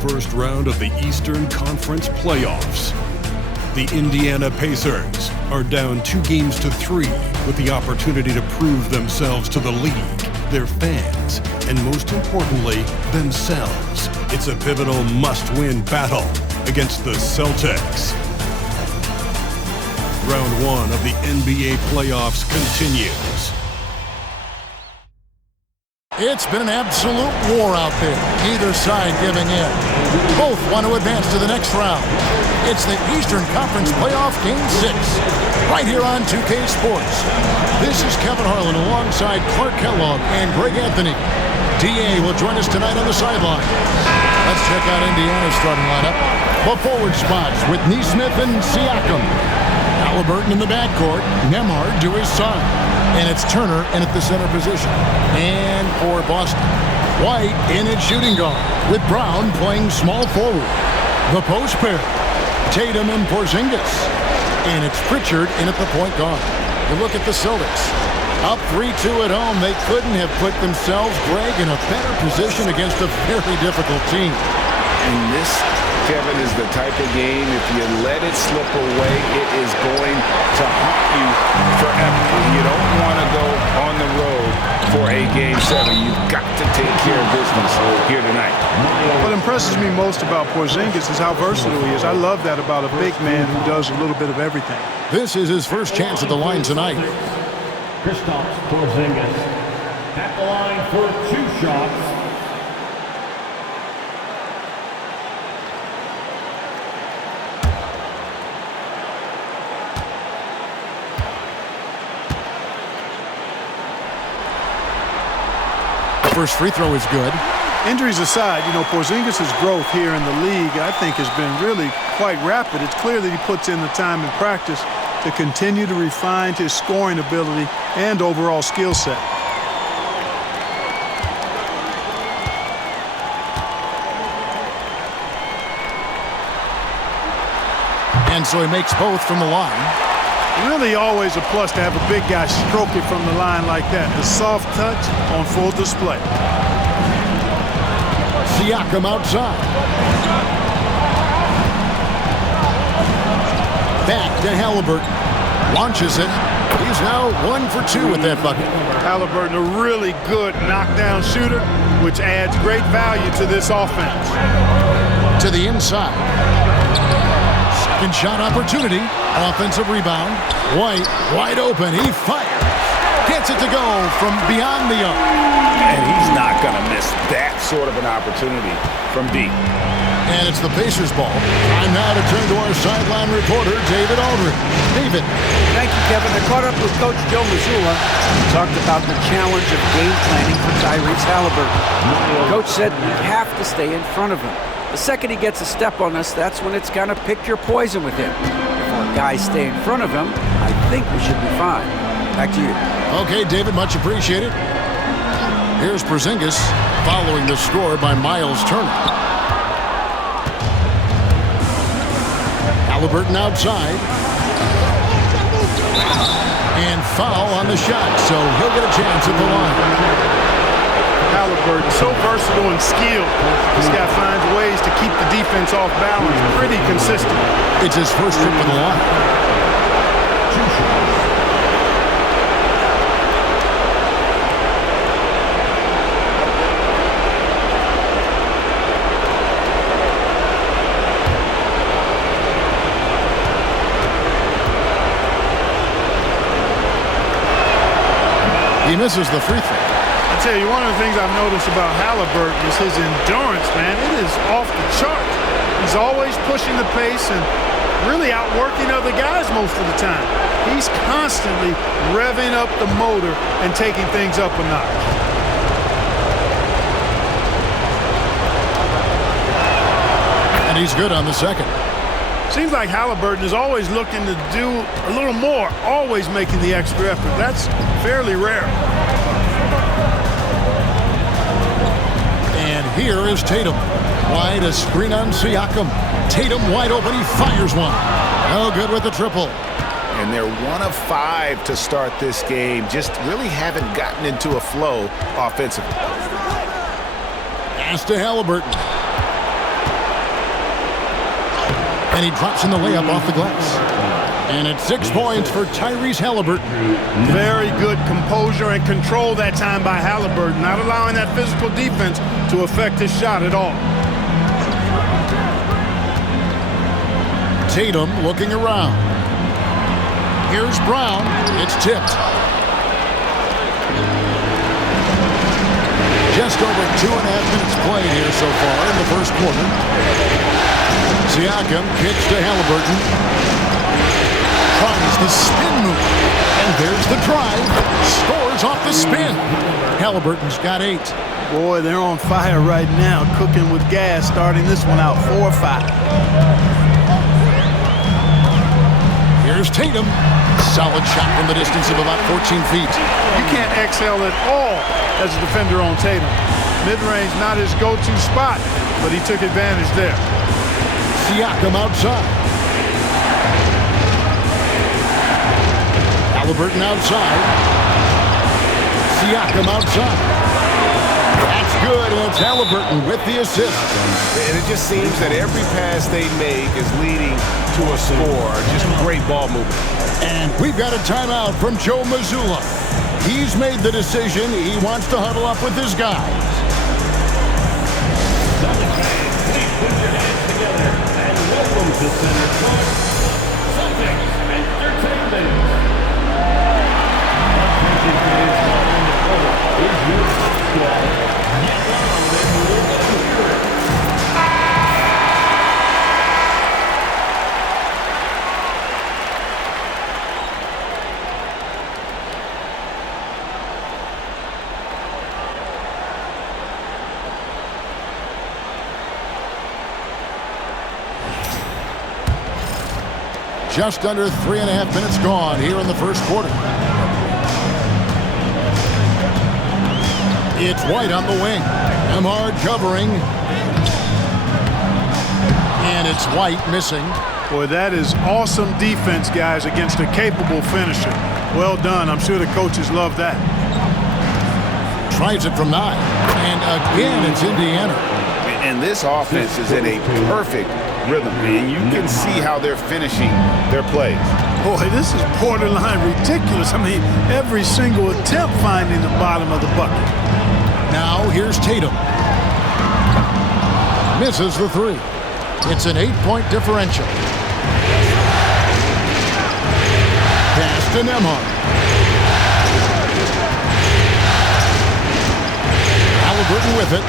first round of the Eastern Conference playoffs. The Indiana Pacers are down 2-3 with the opportunity to prove themselves to the league, their fans, and most importantly, themselves. It's a pivotal must-win battle against the Celtics. Round 1 of the NBA playoffs continues. It's been an absolute war out there, neither side giving in. Both want to advance to the next round. It's the Eastern Conference Playoff Game 6, right here on 2K Sports. This is Kevin Harlan alongside Clark Kellogg and Greg Anthony. DA will join us tonight on the sideline. Let's check out Indiana's starting lineup. The forward spots with Nesmith and Siakam. Halliburton in the backcourt, Nembhard to his side. And it's Turner in at the center position. And for Boston, White in at shooting guard, with Brown playing small forward. The post pair, Tatum and Porzingis. And it's Pritchard in at the point guard. You look at the Celtics. Up 3-2 at home, they couldn't have put themselves, Greg, in a better position against a very difficult team. And this, Kevin, is the type of game, if you let it slip away, it is going to haunt you forever. You don't want to go on the road for a Game 7. You've got to take care of business here tonight. What impresses me most about Porzingis is how versatile he is. I love that about a big man who does a little bit of everything. This is his first chance at the line tonight. Kristaps Porzingis at the line for 2 shots. First free throw is good. Injuries aside, you know, Porzingis' growth here in the league, I think, has been really quite rapid. It's clear that he puts in the time in practice to continue to refine his scoring ability and overall skill set. And so he makes both from the line. Really always a plus to have a big guy stroke it from the line like that. The soft touch on full display. Siakam outside. Back to Halliburton. Launches it. He's now 1 for 2 with that bucket. Halliburton, a really good knockdown shooter, which adds great value to this offense. To the inside. Second shot opportunity. Offensive rebound. White, wide open. He fires. Gets it to go from beyond the arc. And he's not going to miss that sort of an opportunity from deep. And it's the Pacers ball. Time now to turn to our sideline reporter, David Aldridge. David. Thank you, Kevin. I caught up with Coach Joe Mazzulla and talked about the challenge of game planning for Tyrese Halliburton. Coach said we have to stay in front of him. The second he gets a step on us, that's when it's kind of pick your poison with him. If our guys stay in front of him, I think we should be fine. Back to you. Okay, David, much appreciated. Here's Porzingis following the score by Miles Turner. Halliburton outside. And foul on the shot, so he'll get a chance at the line. Halliburton, so versatile and skilled. This guy finds ways to keep the defense off balance. Pretty consistent. It's his first trip to the line. 2 shots. He misses the free throw. I tell you, one of the things I've noticed about Halliburton is his endurance, man. It is off the charts. He's always pushing the pace and really outworking other guys most of the time. He's constantly revving up the motor and taking things up a notch. And he's good on the second. Seems like Halliburton is always looking to do a little more, always making the extra effort. That's fairly rare. And here is Tatum. Wide, a screen on Siakam. Tatum wide open, he fires one. No good with the triple. And they're 1 of 5 to start this game. Just really haven't gotten into a flow offensively. Pass to Halliburton. And he drops in the layup off the glass. And it's 6 points for Tyrese Halliburton. Very good composure and control that time by Halliburton, not allowing that physical defense to affect his shot at all. Tatum looking around. Here's Brown. It's tipped. Just over 2.5 minutes played here so far in the first quarter. Siakam kicks to Halliburton. Tries the spin move. And there's the drive. Scores off the spin. Halliburton's got 8. Boy, they're on fire right now, cooking with gas, starting this one out 4-5. Here's Tatum. Solid shot from the distance of about 14 feet. You can't exhale at all as a defender on Tatum. Mid-range not his go-to spot, but he took advantage there. Siakam outside. Halliburton outside. Siakam outside. That's good, and it's Halliburton with the assist. And it just seems that every pass they make is leading to a score. Just great ball movement. And we've got a timeout from Joe Mazzulla. He's made the decision. He wants to huddle up with his guys. Please put your hands together and welcome to Center Court, Celtics Entertainment. Attention fans on the court is your squad. Get loud and we'll hear it. Just under 3.5 minutes gone here in the first quarter. It's White on the wing. Ahmad covering. And it's White missing. Boy, that is awesome defense, guys, against a capable finisher. Well done. I'm sure the coaches love that. Tries it from 9. And again, it's Indiana. And this offense is in a perfect rhythm, and you can see how they're finishing their plays. Boy, this is borderline ridiculous. I mean, every single attempt finding the bottom of the bucket. Now here's Tatum. Misses the 3. It's an 8-point differential. Pass to Nembhard. Halliburton with it.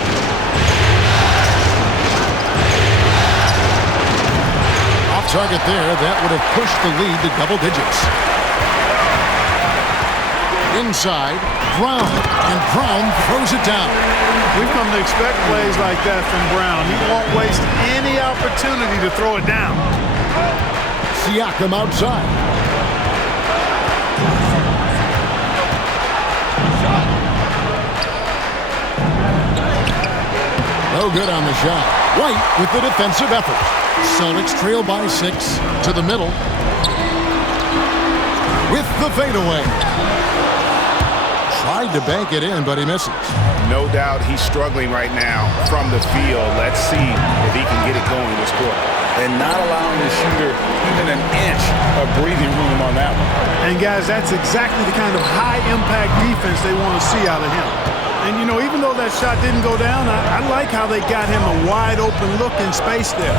Off target there. That would have pushed the lead to double digits. Inside, Brown, and Brown throws it down. We've come to expect plays like that from Brown. He won't waste any opportunity to throw it down. Siakam outside. No good on the shot. White with the defensive effort. Celtics trail by 6 to the middle. With the fadeaway. Tried to bank it in, but he misses. No doubt he's struggling right now from the field. Let's see if he can get it going this quarter. And not allowing the shooter even an inch of breathing room on that one. And, guys, that's exactly the kind of high-impact defense they want to see out of him. And, you know, even though that shot didn't go down, I like how they got him a wide-open look in space there.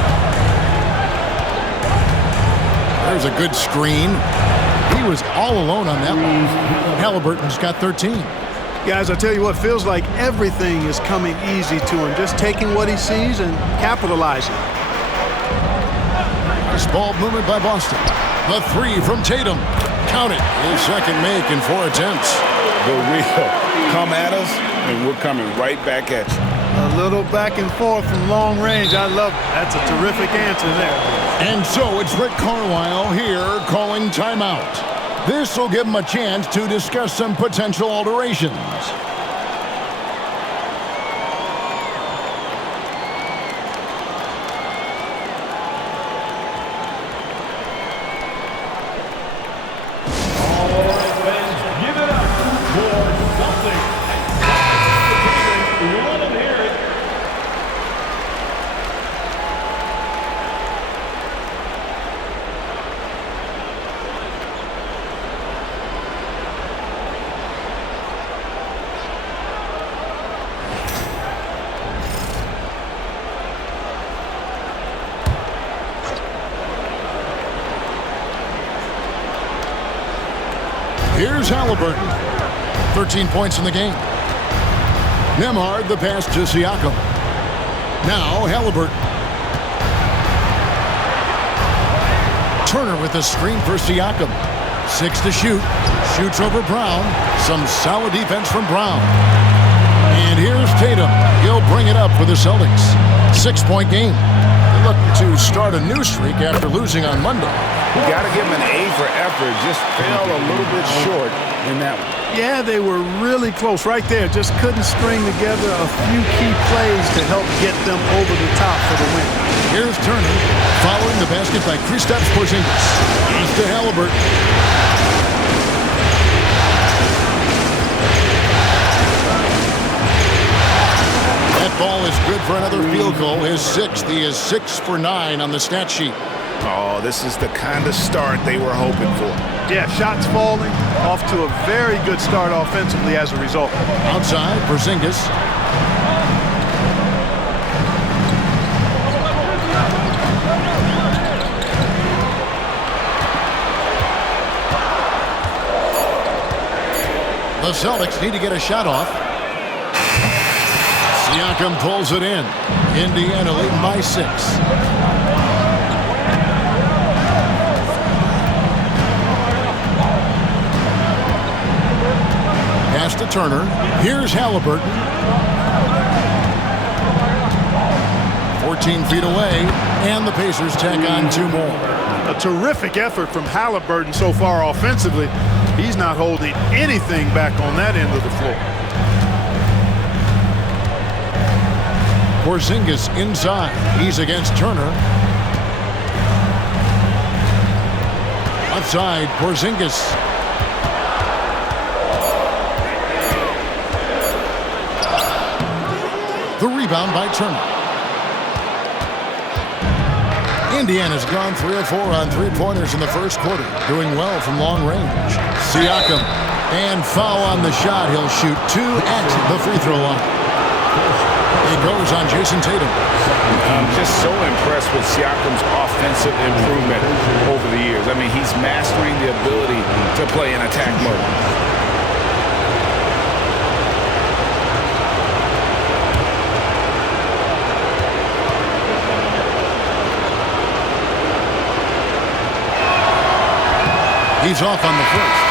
There's a good screen. He was all alone on that one. Halliburton's got 13. Guys, I tell you what, feels like everything is coming easy to him. Just taking what he sees and capitalizing. Nice ball movement by Boston. The 3 from Tatum. Count it. His second make in 4 attempts. The real come at us, and we're coming right back at you. A little back and forth from long range. I love it. That's a terrific answer there. And so it's Rick Carlisle here calling timeout. This will give him a chance to discuss some potential alterations. Here's Halliburton. 13 points in the game. Nembhard the pass to Siakam. Now Halliburton. Turner with the screen for Siakam. 6 to shoot. Shoots over Brown. Some solid defense from Brown. And here's Tatum. He'll bring it up for the Celtics. 6-point game. They look to start a new streak after losing on Monday. You got to give him an A for effort. Just fell a little bit short in that one. Yeah, they were really close right there. Just couldn't string together a few key plays to help get them over the top for the win. Here's Turner following the basket by Kristaps Porzingis. He's to Halliburton. That ball is good for another field goal. His 6th. He is 6 for 9 on the stat sheet. Oh, this is the kind of start they were hoping for. Yeah, shots falling, off to a very good start offensively as a result. Outside, Porzingis. The Celtics need to get a shot off. Siakam pulls it in. Indiana leading by 6. Pass to Turner. Here's Halliburton. 14 feet away, and the Pacers tack on 2 more. A terrific effort from Halliburton so far offensively. He's not holding anything back on that end of the floor. Porzingis inside. He's against Turner. Outside, Porzingis. The rebound by Turner. Indiana's gone 3 of 4 on 3-pointers in the first quarter, doing well from long range. Siakam, and foul on the shot. He'll shoot 2 at the free throw line. It goes on Jason Tatum. I'm just so impressed with Siakam's offensive improvement over the years. I mean, he's mastering the ability to play in attack mode. He's off on the first.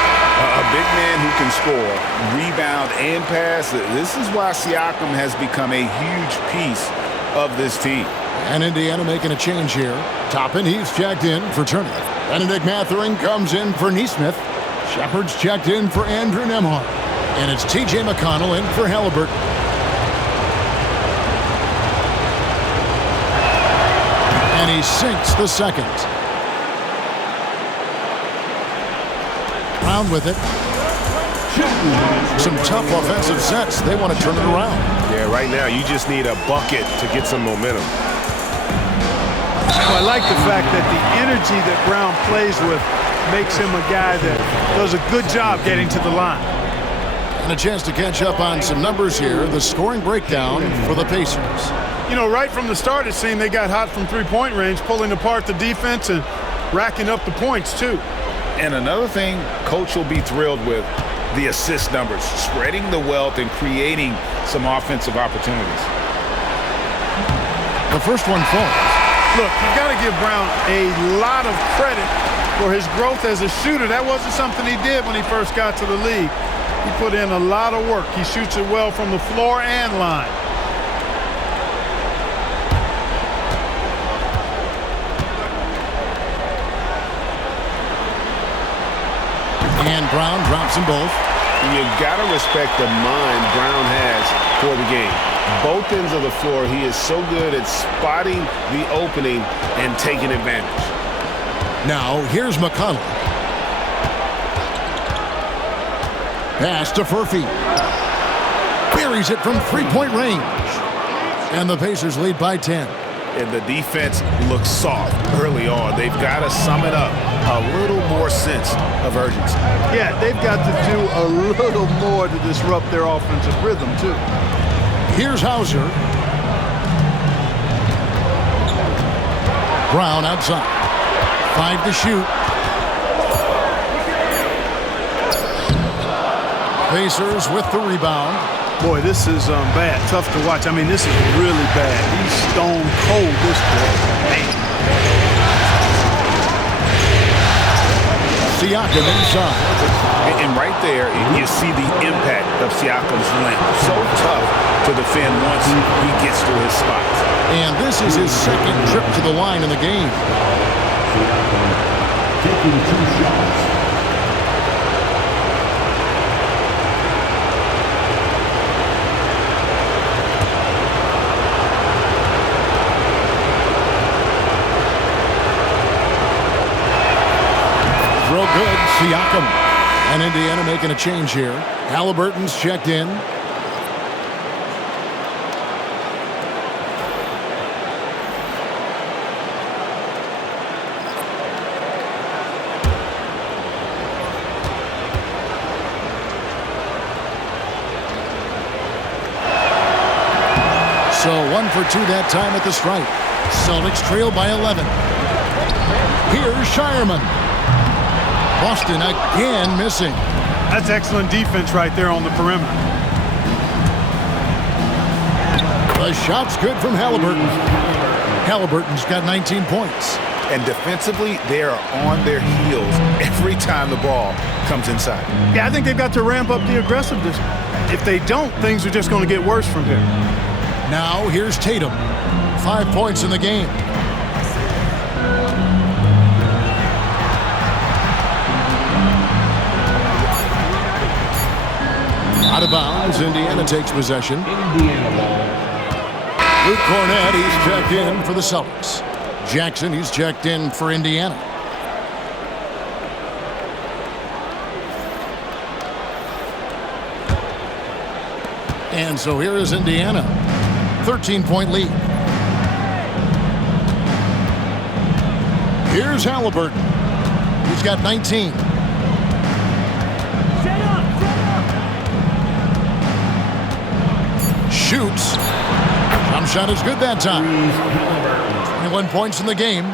A big man who can score, rebound, and pass. This is why Siakam has become a huge piece of this team. And Indiana making a change here. Toppin, he's checked in for Turner. Benedict Mathurin comes in for Nesmith. Shepard's checked in for Andrew Nembhard. And it's T.J. McConnell in for Halliburton. And he sinks the second. Brown with it. Some tough offensive sets. They want to turn it around. Yeah, right now you just need a bucket to get some momentum. Well, I like the fact that the energy that Brown plays with makes him a guy that does a good job getting to the line. And a chance to catch up on some numbers here. The scoring breakdown for the Pacers. You know, right from the start it seemed they got hot from three-point range, pulling apart the defense and racking up the points too. And another thing Coach will be thrilled with, the assist numbers, spreading the wealth and creating some offensive opportunities. The first one falls. Look, you got to give Brown a lot of credit for his growth as a shooter. That wasn't something he did when he first got to the league. He put in a lot of work. He shoots it well from the floor and line. And Brown drops them both. You got to respect the mind Brown has for the game. Both ends of the floor, he is so good at spotting the opening and taking advantage. Now, here's McConnell. Pass to Furphy. Buries it from three-point range. And the Pacers lead by 10. And the defense looks soft early on. They've got to sum it up. A little more sense of urgency. Yeah, they've got to do a little more to disrupt their offensive rhythm, too. Here's Hauser. Brown outside. 5 to shoot. Pacers with the rebound. Boy, this is bad. Tough to watch. I mean, this is really bad. He's stone cold, this boy. Man. Siakam inside. And right there, you see the impact of Siakam's length. So tough to defend once he gets to his spots. And this is his second trip to the line in the game. Taking 2 shots. Real good, Siakam. And Indiana making a change here. Halliburton's checked in. So 1 for 2 that time at the stripe. Celtics trail by 11. Here's Shireman. Boston again missing. That's excellent defense right there on the perimeter. The shot's good from Halliburton. Halliburton's got 19 points. And defensively, they are on their heels every time the ball comes inside. Yeah, I think they've got to ramp up the aggressiveness. If they don't, things are just going to get worse from here. Now here's Tatum. 5 points in the game. Out of bounds, Indiana takes possession. Indiana ball. Luke Cornett, he's checked in for the Celtics. Jackson, he's checked in for Indiana. And so here is Indiana. 13-point lead. Here's Halliburton. He's got 19. Shoots. Jump shot is good that time. 21 points in the game.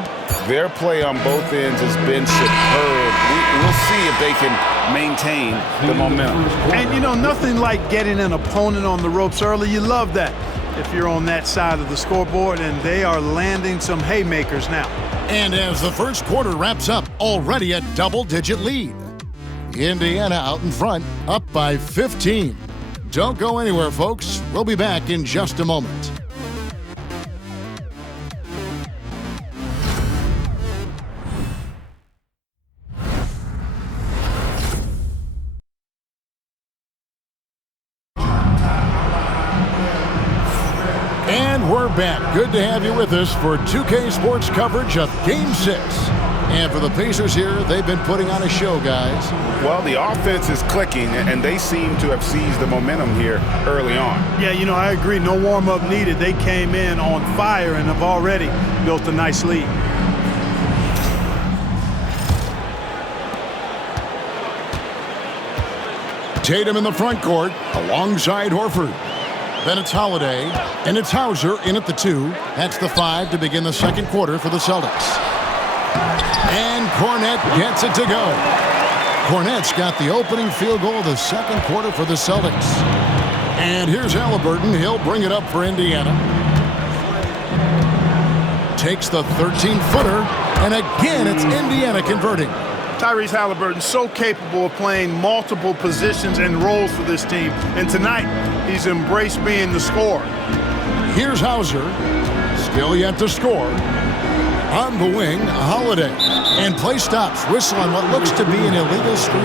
Their play on both ends has been superb. We'll see if they can maintain the momentum. And, you know, nothing like getting an opponent on the ropes early. You love that if you're on that side of the scoreboard, and they are landing some haymakers now. And as the first quarter wraps up, already a double-digit lead. Indiana out in front, up by 15. Don't go anywhere, folks. We'll be back in just a moment. And we're back. Good to have you with us for 2K Sports coverage of Game 6. And for the Pacers here, they've been putting on a show, guys. Well, the offense is clicking, and they seem to have seized the momentum here early on. Yeah, you know, I agree. No warm-up needed. They came in on fire and have already built a nice lead. Tatum in the front court alongside Horford. Then it's Holiday, and it's Hauser in at the 2. That's the 5 to begin the second quarter for the Celtics. And Cornett gets it to go. Cornett's got the opening field goal of the second quarter for the Celtics. And here's Halliburton. He'll bring it up for Indiana. Takes the 13-footer, and again it's Indiana converting. Tyrese Halliburton so capable of playing multiple positions and roles for this team. And tonight, he's embraced being the scorer. Here's Hauser. Still yet to score. On the wing, Holiday. And play stops. Whistle on what looks to be an illegal screen.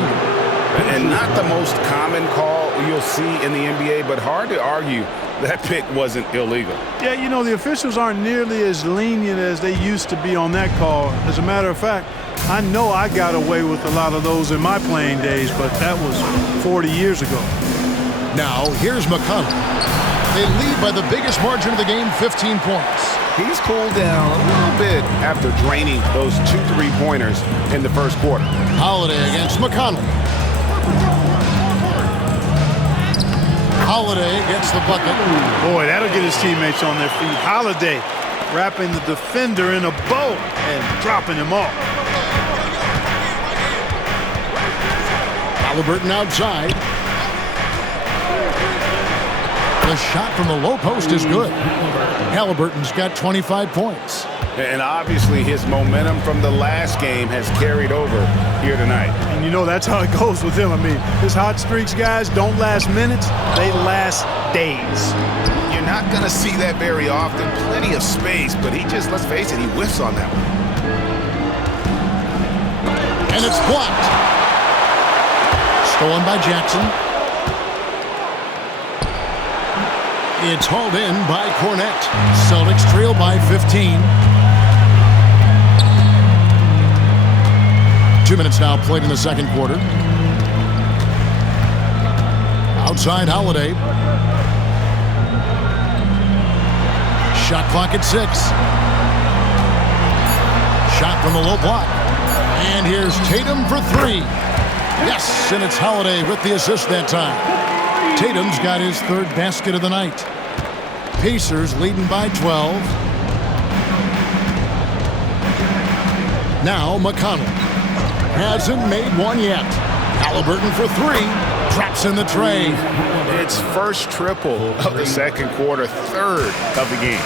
And not the most common call you'll see in the NBA, but hard to argue that pick wasn't illegal. Yeah, you know, the officials aren't nearly as lenient as they used to be on that call. As a matter of fact, I know I got away with a lot of those in my playing days, but that was 40 years ago. Now, here's McConnell. They lead by the biggest margin of the game, 15 points. He's cooled down a little bit after draining those 2 3-pointers in the first quarter. Holiday against McConnell. Holiday gets the bucket. Boy, that'll get his teammates on their feet. Holiday wrapping the defender in a bow and dropping him off. Halliburton outside. The shot from the low post is good. Halliburton's got 25 points. And obviously his momentum from the last game has carried over here tonight. And you know that's how it goes with him. I mean, his hot streaks, guys, don't last minutes. They last days. You're not going to see that very often. Plenty of space, but he just, let's face it, he whiffs on that one. And it's blocked. Stolen by Jackson. It's hauled in by Cornette. Celtics trail by 15. 2 minutes now played in the second quarter. Outside Holiday. Shot clock at 6. Shot from the low block. And here's Tatum for 3. Yes, and it's Holiday with the assist that time. Tatum's got his third basket of the night. Pacers leading by 12. Now McConnell. Hasn't made one yet. Halliburton for 3. Traps in the tray. It's first triple of the second quarter, third of the game.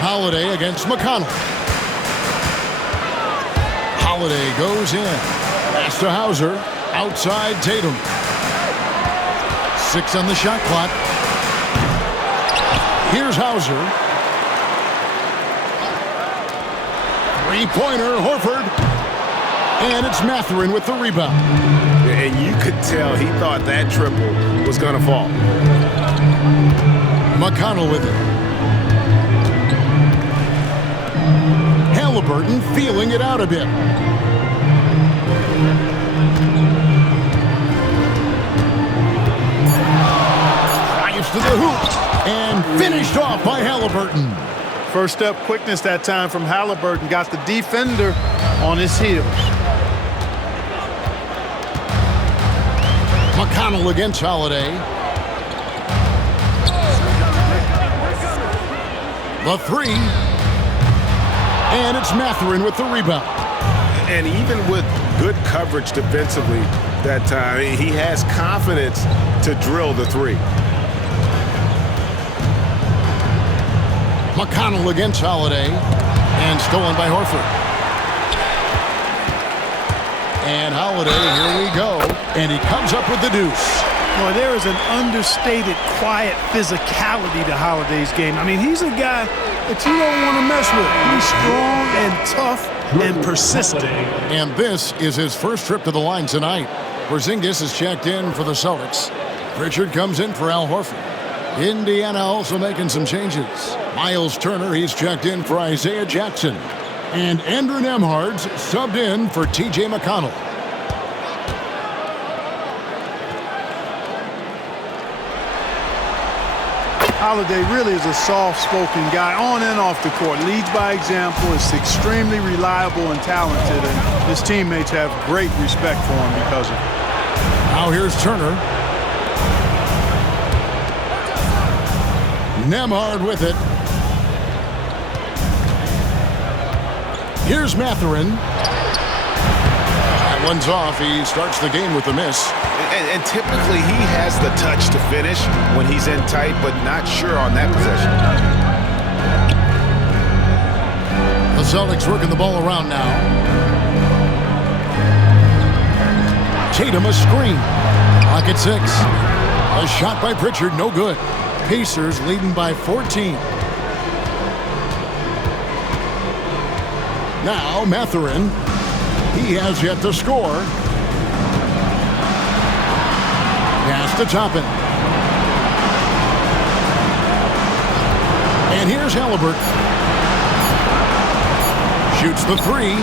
Holiday against McConnell. Holiday goes in. Pass to Hauser. Outside Tatum. 6 on the shot clock. Here's Hauser. Three-pointer, Horford. And it's Mathurin with the rebound. And you could tell he thought that triple was going to fall. McConnell with it. Halliburton feeling it out a bit. Drives to the hoop. And finished off by Halliburton. First step quickness that time from Halliburton. Got the defender on his heels. McConnell against Holiday. The 3. And it's Mathurin with the rebound. And even with good coverage defensively that time, he has confidence to drill the 3. McConnell against Holiday. And stolen by Horford. And Holiday, here we go. And he comes up with the deuce. Boy, there is an understated, quiet physicality to Holiday's game. I mean, he's a guy that you don't want to mess with. He's strong and tough and persistent. And this is his first trip to the line tonight. Porzingis is checked in for the Celtics. Pritchard comes in for Al Horford. Indiana also making some changes. Miles Turner, he's checked in for Isaiah Jackson. And Andrew Nembhard's subbed in for T.J. McConnell. Holiday really is a soft-spoken guy on and off the court. Leads by example, is extremely reliable and talented, and his teammates have great respect for him because of it. Now here's Turner. Nembhard with it. Here's Mathurin. That one's off. He starts the game with a miss. And typically he has the touch to finish when he's in tight, but not sure on that possession. The Celtics working the ball around now. Tatum a screen. Clock at 6. A shot by Pritchard, no good. Pacers leading by 14. Now Mathurin. He has yet to score. Pass to Toppin. And here's Halliburton. Shoots the 3.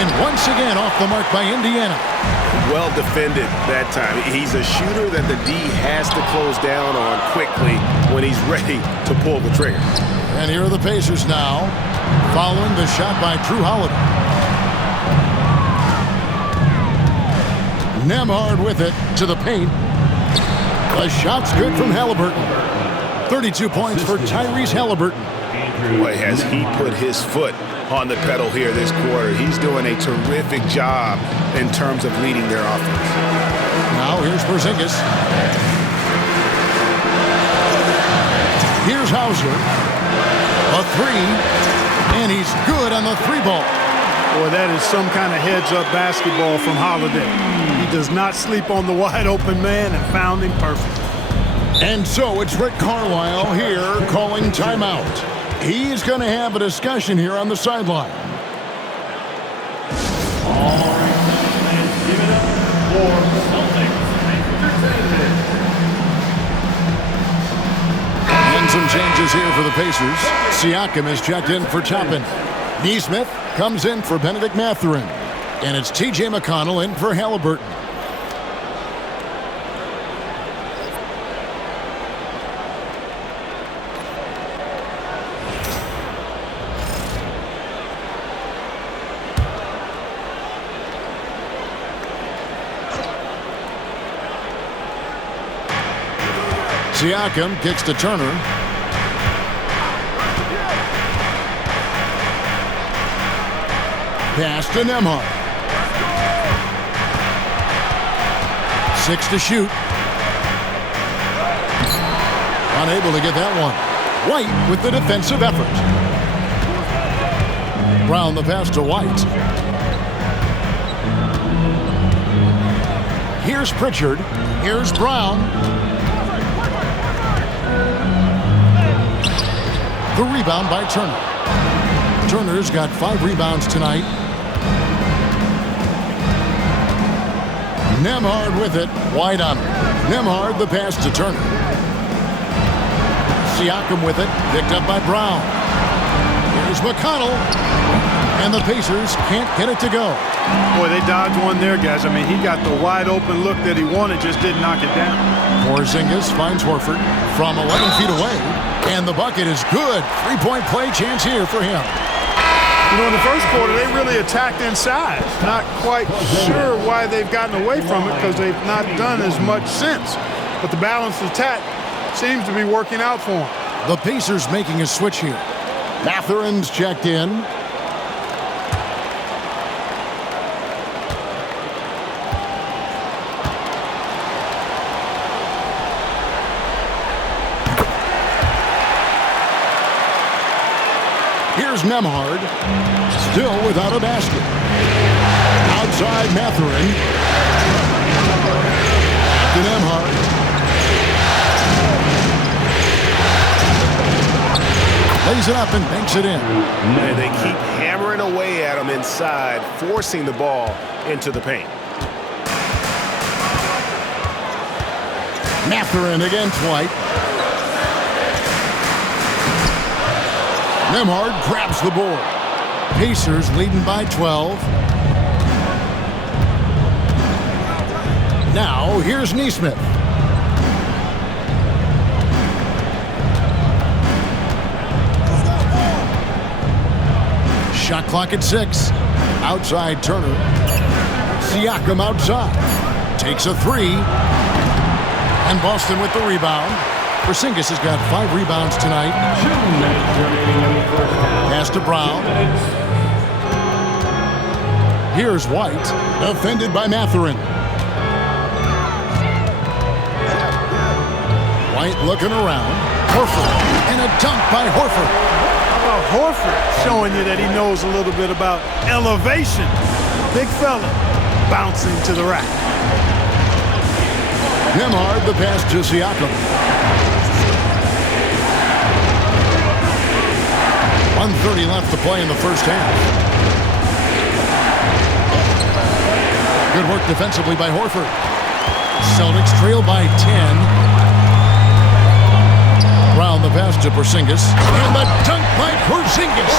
And once again off the mark by Indiana. Well defended that time. He's a shooter that the D has to close down on quickly when he's ready to pull the trigger. And here are the Pacers now, following the shot by Drew Holiday. Nembhard with it to the paint. The shot's good from Halliburton. 32 points for Tyrese Halliburton. Boy, has he put his foot on the pedal here this quarter. He's doing a terrific job in terms of leading their offense. Now Now here's Porzingis. Here's Hauser. A three. And he's good on the three ball. Boy, that is some kind of heads-up basketball from Holiday. He does not sleep on the wide-open man and found him perfect. And so it's Rick Carlisle here calling timeout. He's going to have a discussion here on the sideline. All right, and give it up for Celtics Entertainment. And some changes here for the Pacers. Siakam is checked in for Toppin. Neesmith comes in for Benedict Mathurin. And it's T.J. McConnell in for Halliburton. Siakam kicks to Turner. Pass to Nembhard. 6 to shoot. Unable to get that one. White with the defensive effort. Brown the pass to White. Here's Pritchard. Here's Brown. The rebound by Turner. Turner's got 5 rebounds tonight. Nembhard with it. White on him. Nembhard the pass to Turner. Siakam with it. Picked up by Brown. Here's McConnell. And the Pacers can't get it to go. Boy, they dodged one there, guys. I mean, he got the wide-open look that he wanted, just didn't knock it down. Porzingis finds Horford from 11 feet away. And the bucket is good. 3-point play chance here for him. You know, in the first quarter, they really attacked inside. Not quite sure why they've gotten away from it because they've not done as much since. But the balanced attack seems to be working out for them. The Pacers making a switch here. Mathurin's checked in. Here's Nembhard, still without a basket. Outside Mathurin. To Nembhard. Lays it up and banks it in. And they keep hammering away at him inside, forcing the ball into the paint. Mathurin against White. Nembhard grabs the board. Pacers leading by 12. Now, here's Neesmith. Shot clock at 6. Outside Turner. Siakam outside. Takes a 3. And Boston with the rebound. Porzingis has got 5 rebounds tonight. 2 minutes remaining in the first half. Pass to Brown. Here's White, defended by Mathurin. White looking around. Horford, and a dunk by Horford. How about Horford showing you that he knows a little bit about elevation? Big fella bouncing to the rack. Nembhard the pass to Siakam. 1:30 left to play in the first half. Good work defensively by Horford. Celtics trail by 10. Brown the pass to Porzingis. And the dunk by Porzingis.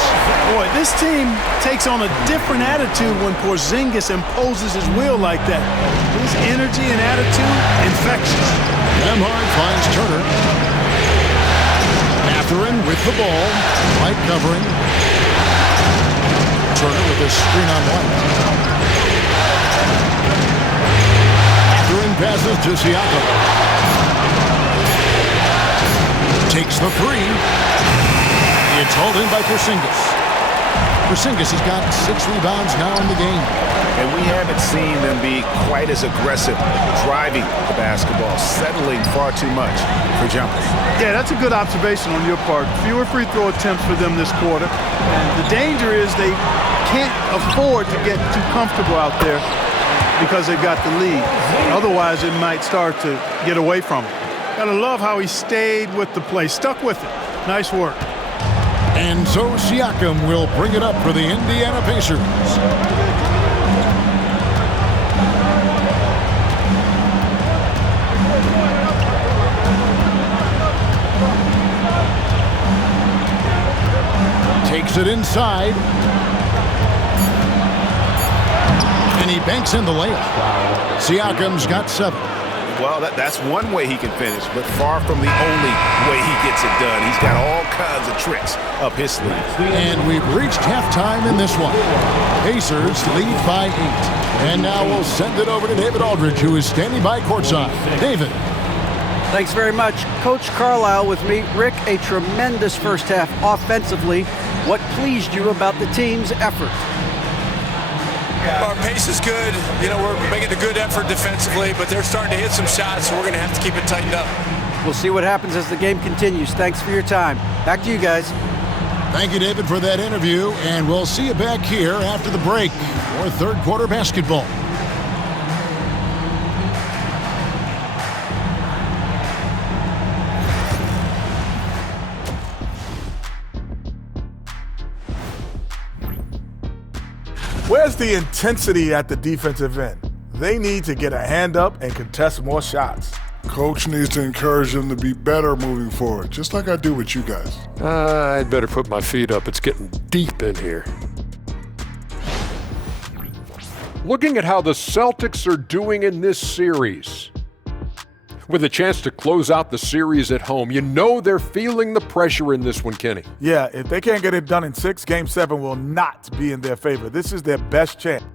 Boy, this team takes on a different attitude when Porzingis imposes his will like that. His energy and attitude, infectious. Nembhard finds Turner. Mathurin with the ball. White covering. Turner with a screen on White. Mathurin passes to Siakam. Takes the 3. It's hauled in by Porzingis. Porzingis has got 6 rebounds now in the game. And we haven't seen them be quite as aggressive driving the basketball, settling far too much for jumpers. Yeah, that's a good observation on your part. Fewer free throw attempts for them this quarter. And the danger is they can't afford to get too comfortable out there because they've got the lead. Otherwise, it might start to get away from them. Gotta love how he stayed with the play, stuck with it. Nice work. And so Siakam will bring it up for the Indiana Pacers. Takes it inside. And he banks in the layup. Siakam's got 7. Well, that's one way he can finish, but far from the only way he gets it done. He's got all kinds of tricks up his sleeve. And we've reached halftime in this one. Pacers lead by 8. And now we'll send it over to David Aldridge, who is standing by courtside. David. Thanks very much. Coach Carlisle with me. Rick, a tremendous first half offensively. What pleased you about the team's effort? Our pace is good. You know, we're making a good effort defensively, but they're starting to hit some shots, so we're going to have to keep it tightened up. We'll see what happens as the game continues. Thanks for your time. Back to you guys. Thank you, David, for that interview, and we'll see you back here after the break for third quarter basketball. Where's the intensity at the defensive end? They need to get a hand up and contest more shots. Coach needs to encourage them to be better moving forward, just like I do with you guys. I'd better put my feet up. It's getting deep in here. Looking at how the Celtics are doing in this series. With a chance to close out the series at home, you know they're feeling the pressure in this one, Kenny. Yeah, if they can't get it done in 6, Game 7 will not be in their favor. This is their best chance.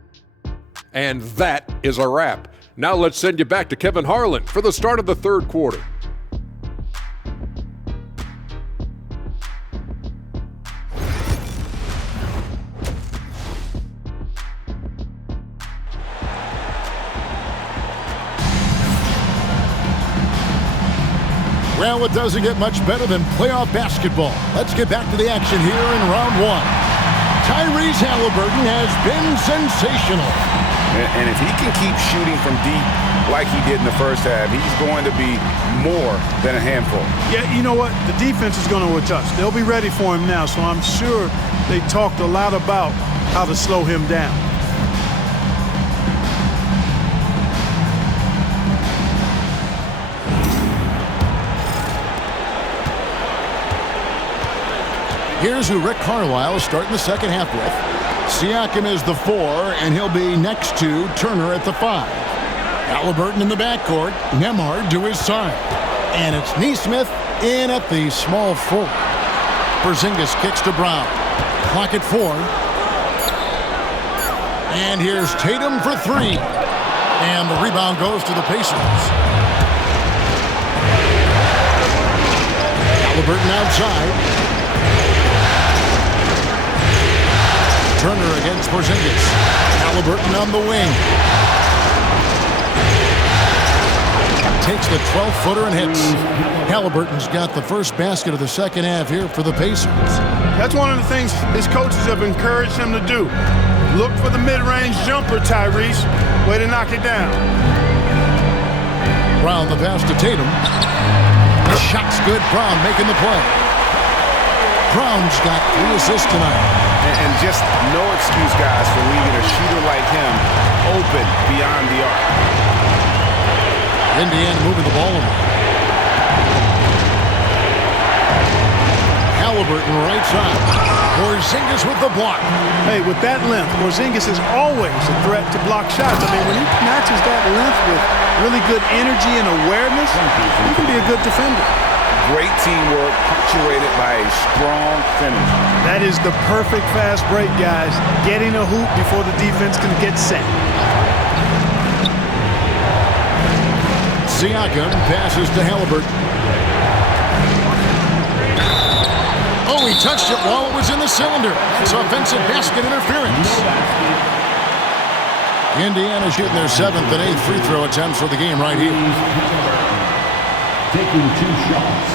And that is a wrap. Now let's send you back to Kevin Harlan for the start of the third quarter. Well, it doesn't get much better than playoff basketball. Let's get back to the action here in round 1. Tyrese Halliburton has been sensational. And if he can keep shooting from deep like he did in the first half, he's going to be more than a handful. Yeah, you know what? The defense is going to adjust. They'll be ready for him now, so I'm sure they talked a lot about how to slow him down. Here's who Rick Carlisle is starting the second half with. Siakam is the 4, and he'll be next to Turner at the 5. Halliburton in the backcourt, Nembhard to his side. And it's Nesmith in at the small 4. Porzingis kicks to Brown. Clock at 4. And here's Tatum for 3. And the rebound goes to the Pacers. Halliburton outside. Turner against Porzingis. Halliburton on the wing. Takes the 12-footer and hits. Halliburton's got the first basket of the second half here for the Pacers. That's one of the things his coaches have encouraged him to do. Look for the mid-range jumper, Tyrese. Way to knock it down. Brown the pass to Tatum. The shot's good. Brown making the play. Brown's got 3 assists tonight. And just no excuse, guys, for leaving a shooter like him open beyond the arc. Indiana moving the ball around. Halliburton right side. Porzingis with the block. Hey, with that length, Porzingis is always a threat to block shots. I mean, when he matches that length with really good energy and awareness, he can be a good defender. Great teamwork, punctuated by a strong finish. That is the perfect fast break, guys. Getting a hoop before the defense can get set. Siakam passes to Halliburton. Oh, he touched it while it was in the cylinder. It's offensive basket interference. Indiana shooting their 7th and 8th free throw attempts for the game right here. Taking 2 shots.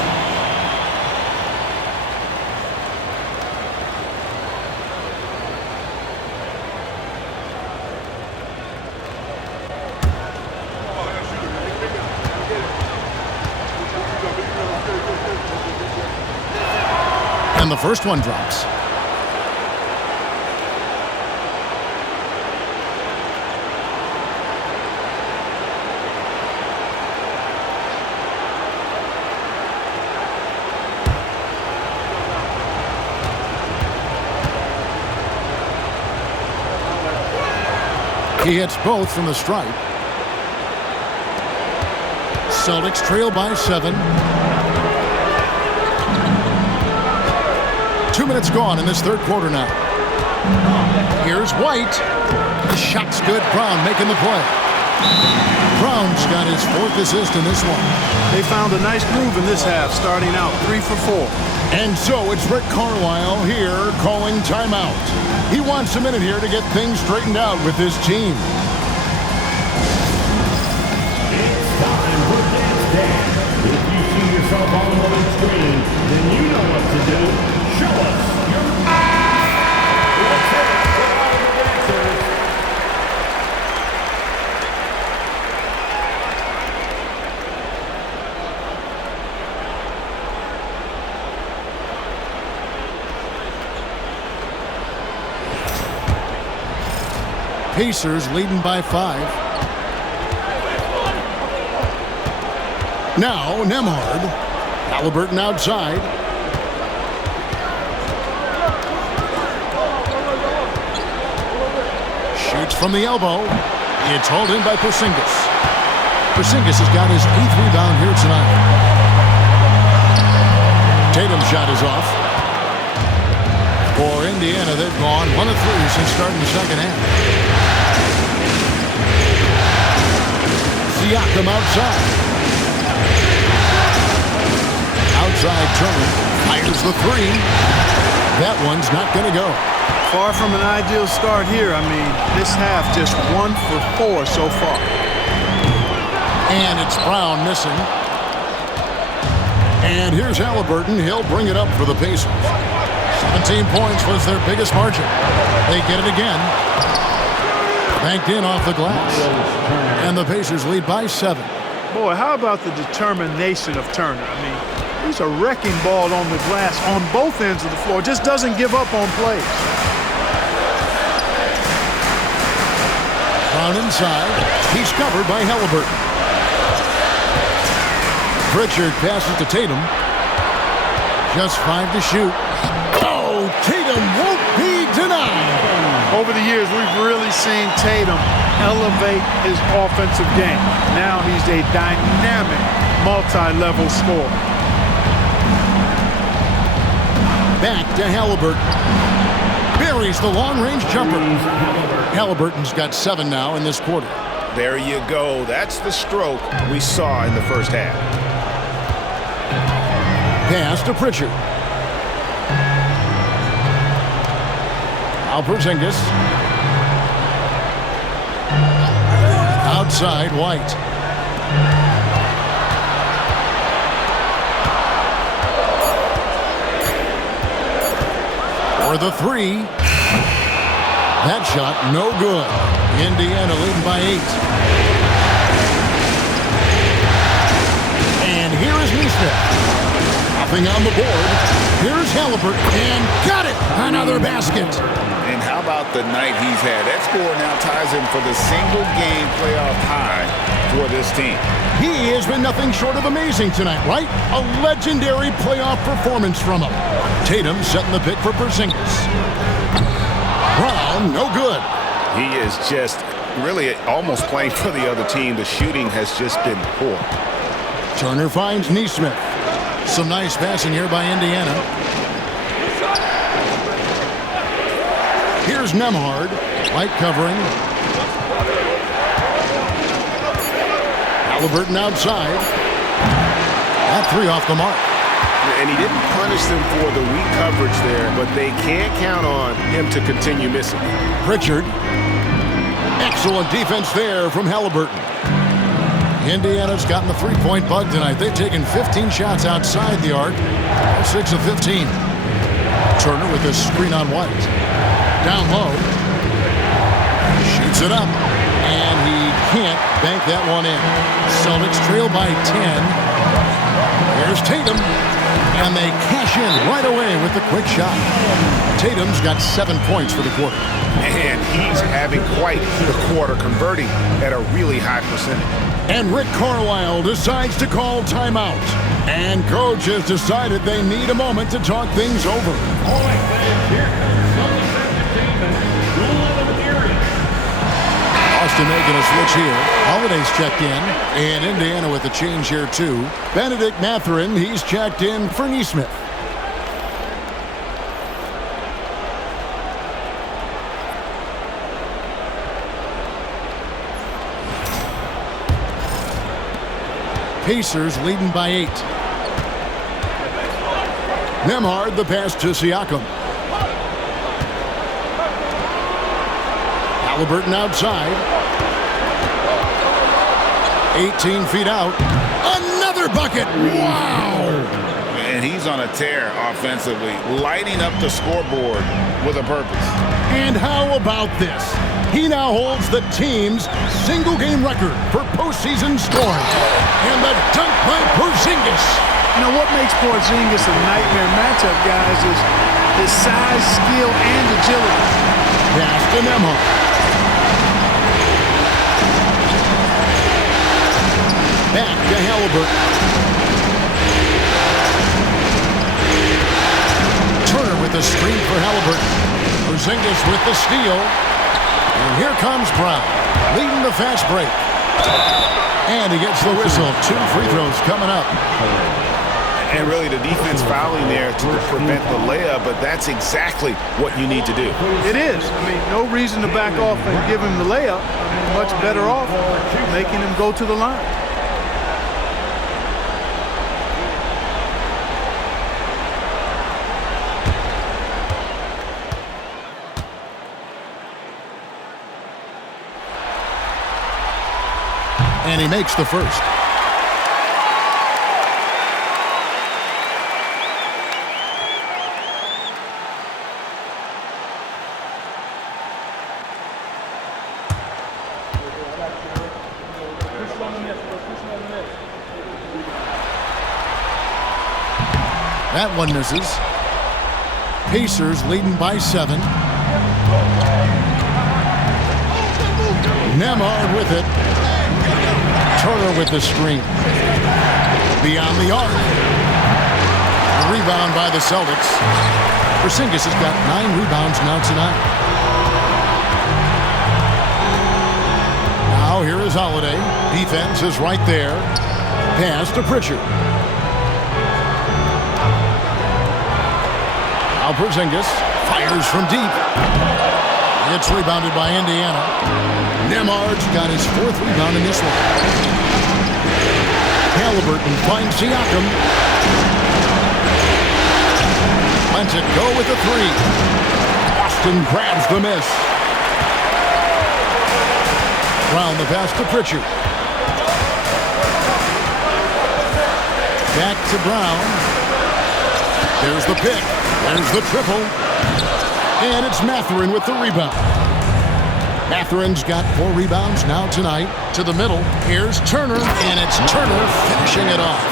And the first one drops. He hits both from the stripe. Celtics trail by 7. 2 minutes gone in this third quarter now. Here's White. The shot's good. Brown making the play. Brown's got his 4th assist in this one. They found a nice groove in this half, starting out 3 for 4. And so it's Rick Carlisle here calling timeout. He wants a minute here to get things straightened out with his team. It's time for Dance Dance. If you see yourself on the big screen, then you know what to do. Show us your... Let's hear it for all the dancers. Pacers leading by 5. Now Nembhard. Halliburton outside. Shoots from the elbow. It's hauled in by Porzingis. Porzingis has got his 8th rebound here tonight. Tatum's shot is off. For Indiana, they've gone 1 of 3 since starting the second half. Siakam outside. Outside Turner fires the 3. That one's not going to go. Far from an ideal start here. I mean, this half just 1 for 4 so far. And it's Brown missing. And here's Halliburton. He'll bring it up for the Pacers. 17 points was their biggest margin. They get it again. Banked in off the glass. And the Pacers lead by 7. Boy, how about the determination of Turner? I mean, he's a wrecking ball on the glass on both ends of the floor. Just doesn't give up on plays. Brown inside. He's covered by Halliburton. Pritchard passes to Tatum. Just 5 to shoot. Oh, Tatum won't be denied. Over the years, we've really seen Tatum elevate his offensive game. Now he's a dynamic, multi-level scorer. Back to Halliburton. Buries the long-range jumper. Halliburton's got 7 now in this quarter. There you go. That's the stroke we saw in the first half. Pass to Pritchard. Now Porzingis. Outside White. For the 3. That shot no good. Indiana leading by 8. And here is Nesmith. Nothing on the board. Here's Halliburton, and got it! Another basket. And how about the night he's had? That score now ties him for the single-game playoff high for this team. He has been nothing short of amazing tonight, right? A legendary playoff performance from him. Tatum setting the pick for Porzingis. Brown, no good. He is just really almost playing for the other team. The shooting has just been poor. Turner finds Nesmith. Some nice passing here by Indiana. Here's Nembhard. Light covering. Halliburton outside. That 3 off the mark. And he didn't punish them for the weak coverage there, but they can't count on him to continue missing. Pritchard. Excellent defense there from Halliburton. Indiana's gotten the three-point bug tonight. They've taken 15 shots outside the arc. 6 of 15. Turner with a screen on White. Down low. Shoots it up. And he can't bank that one in. Celtics trail by 10. Here's Tatum. And they cash in right away with the quick shot. Tatum's got 7 points for the quarter. And he's having quite the quarter, converting at a really high percentage. And Rick Carlisle decides to call timeout. And coach has decided they need a moment to talk things over. All right, fans, here comes Celtics entertainment. Rule of the period. Boston making a switch here. Holiday's checked in. And Indiana with a change here, too. Benedict Mathurin, he's checked in for Neesmith. Pacers leading by 8. Nembhard, the pass to Siakam. Halliburton outside. 18 feet out. Another bucket. Wow. And he's on a tear offensively, lighting up the scoreboard with a purpose. And how about this? He now holds the team's single-game record for postseason scoring. And the dunk by Porzingis. You know, what makes Porzingis a nightmare matchup, guys, is his size, skill, and agility. Pass to Nembhard. Back to Halliburton. Turner with the screen for Halliburton. Porzingis with the steal. And here comes Brown, leading the fast break. And he gets the whistle. 2 free throws coming up. And really the defense fouling there to prevent the layup, but that's exactly what you need to do. It is. I mean, no reason to back off and give him the layup. I mean, much better off making him go to the line. And he makes the first. That one misses. Pacers leading by 7. Nembhard with it. Turner with the screen. Beyond the arc. A rebound by the Celtics. Porzingis has got 9 rebounds now tonight. Now here is Holiday. Defense is right there. Pass to Pritchard. Now Porzingis fires from deep. It's rebounded by Indiana. Nembhard's got his 4th rebound in this one. Halliburton finds Siakam. Lets it go with the 3. Boston grabs the miss. Brown the pass to Pritchard. Back to Brown. There's the pick. There's the triple. And it's Mathurin with the rebound. Mathurin's got 4 rebounds now tonight. To the middle. Here's Turner. And it's Turner finishing it off.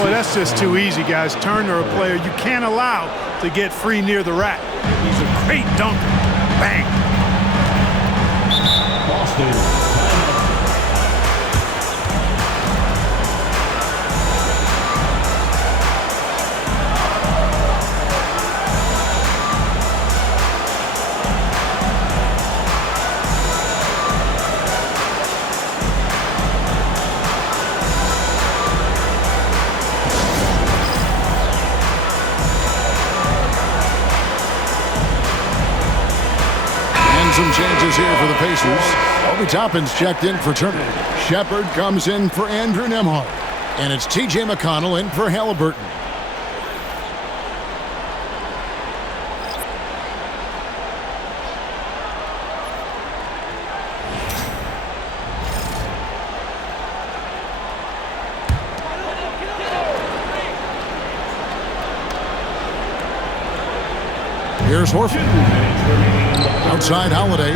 Boy, that's just too easy, guys. Turner, a player you can't allow to get free near the rack. He's a great dunker. Bang. Boston. Some changes here for the Pacers. Obi Toppin's checked in for Turner. Shepard comes in for Andrew Nembhard. And it's T.J. McConnell in for Halliburton. Here's Horford. Outside Holiday.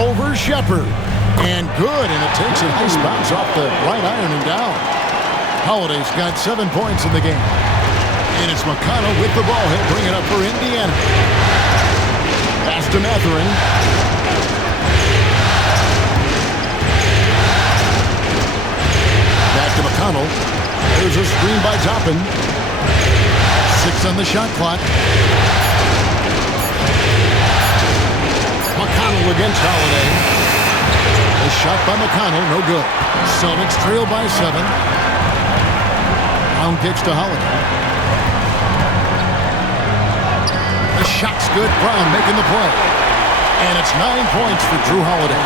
Over Shepherd. And good, and it takes a nice bounce off the right iron and down. Holiday's got 7 points in the game. And it's McConnell with the ball. He'll bring it up for Indiana. Pass to Mathurin. Back to McConnell. There's a screen by Toppin. 6 on the shot clock. McConnell against Holiday. A shot by McConnell, no good. Celtics trail by 7. Brown kicks to Holiday. The shot's good. Brown making the play. And it's 9 points for Drew Holiday.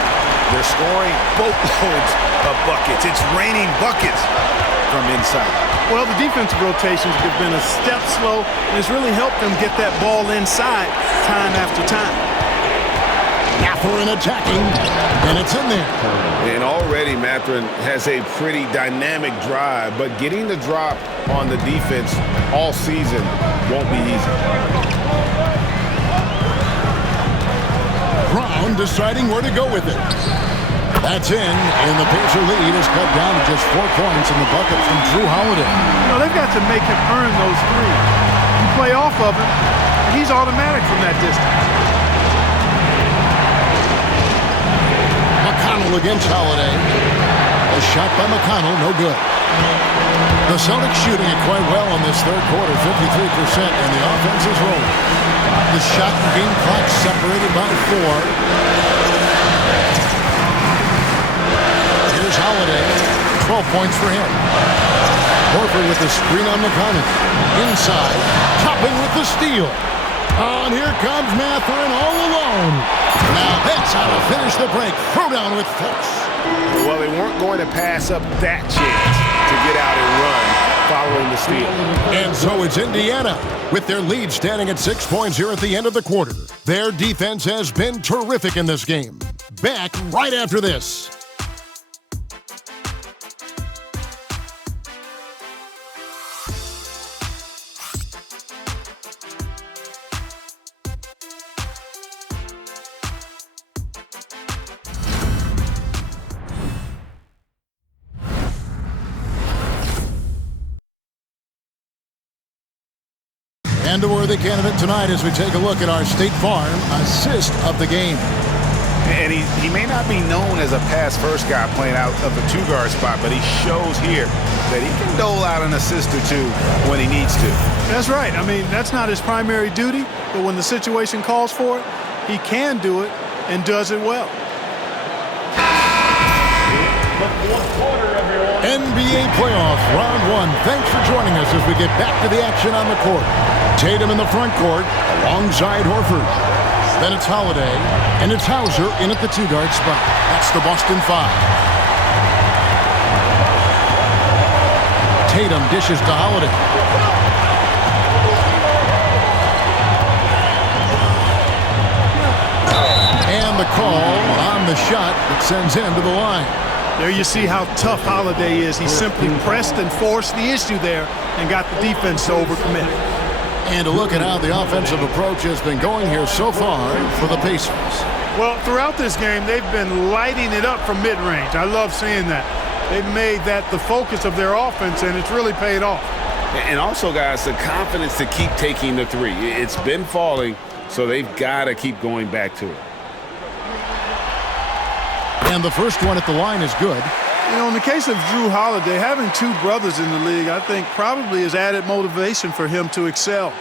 They're scoring boatloads of buckets. It's raining buckets from inside. Well, the defensive rotations have been a step slow, and it's really helped them get that ball inside time after time. Mathurin attacking, and it's in there. And already Mathurin has a pretty dynamic drive, but getting the drop on the defense all season won't be easy. Brown deciding where to go with it. That's in, and the Pacer lead is cut down to just 4 points in the bucket from Drew Holiday. You know, they've got to make him earn those threes. You play off of him, he's automatic from that distance. McConnell against Holiday. A shot by McConnell, no good. The Celtics shooting it quite well in this third quarter, 53%, and the offense is rolling. The shot and game clock separated by 4. Here's Holiday, 12 points for him. Horford with the screen on McConnell. Inside, Toppin with the steal. Oh, and here comes Mathurin all alone. Now that's how to finish the break. Throwdown with force. Well, they weren't going to pass up that chance to get out and run following the steal. And so it's Indiana with their lead standing at 6 points here at the end of the quarter. Their defense has been terrific in this game. Back right after this. And a worthy candidate tonight as we take a look at our State Farm assist of the game. And he may not be known as a pass-first guy playing out of the two-guard spot, but he shows here that he can dole out an assist or two when he needs to. That's right. I mean, that's not his primary duty, but when the situation calls for it, he can do it and does it well. NBA playoff round 1. Thanks for joining us as we get back to the action on the court. Tatum in the front court alongside Horford. Then it's Holiday, and it's Hauser in at the two-guard spot. That's the Boston 5. Tatum dishes to Holiday. And the call on the shot that sends him to the line. There you see how tough Holiday is. He simply pressed and forced the issue there and got the defense to overcommit. And a look at how the offensive approach has been going here so far for the Pacers. Well, throughout this game, they've been lighting it up from mid-range. I love seeing that. They've made that the focus of their offense, and it's really paid off. And also, guys, the confidence to keep taking the three. It's been falling, so they've got to keep going back to it. And the first one at the line is good. You know, in the case of Drew Holiday, having two brothers in the league, I think probably is added motivation for him to excel.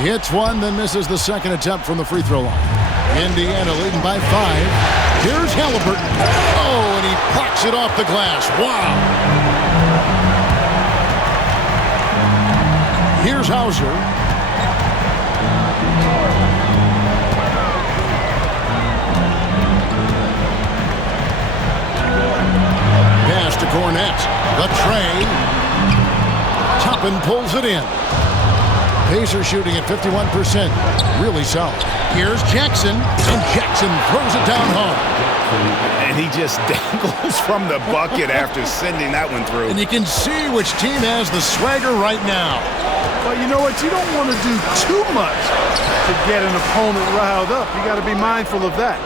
He hits one, then misses the second attempt from the free throw line. Indiana leading by 5. Here's Halliburton. Oh, and he plucks it off the glass. Wow. Here's Hauser. Pass to Cornette. The tray. Toppin pulls it in. Pacers shooting at 51%. Really solid. Here's Jackson, and Jackson throws it down hard. And he just dangles from the bucket after sending that one through. And you can see which team has the swagger right now. Well, you know what? You don't want to do too much to get an opponent riled up. You got to be mindful of that.